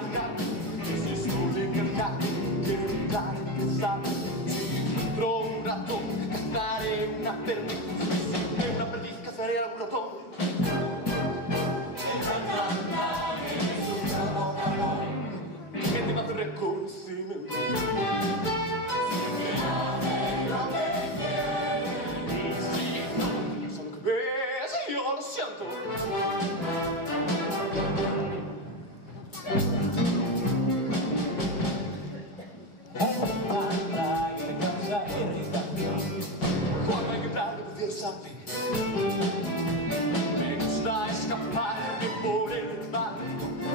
viajar, si suele viajar, quiero evitar pensar. Si entro un ratón, cazaré una perdiz. Si veo una perdiz, cazaré algún ratón. Che ti mando reconocimiento. Yo lo siento. Cuando hay que tratar de decir something, me gusta escaparme por el mar.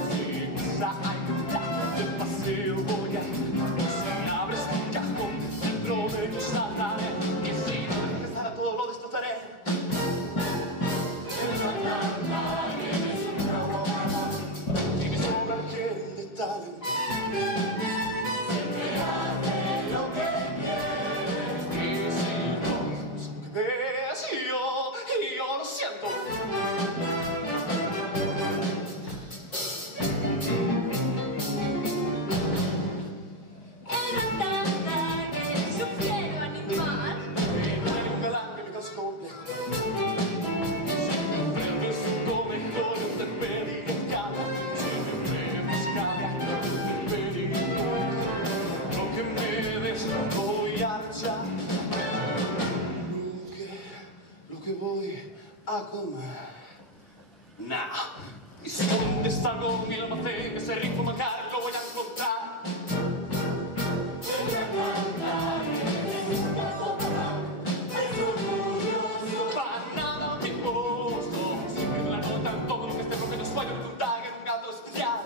Si quizá hay que tratar de paseo voy a, si abres un cajón dentro de tu saltaré, y si no regresara todo lo destrozaré. Siempre hace lo que quiere. Y si no ves, yo lo siento. Era tanta que yo quiero animar. Y no hay un galán que me cause complejo. Siempre me siento mejor en te pedir escala. Siempre me escala. Lo que me des voy a echar. Lo que voy a comer. Nah. Y si donde está con mi almacén, ese rico manjar lo voy a encontrar. Para nada me gusto. Siempre me la notan todo lo que esté porque no sueño de contar en un gato especial.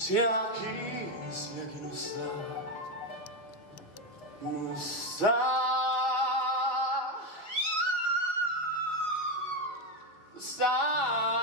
Si aquí no está, no está, está.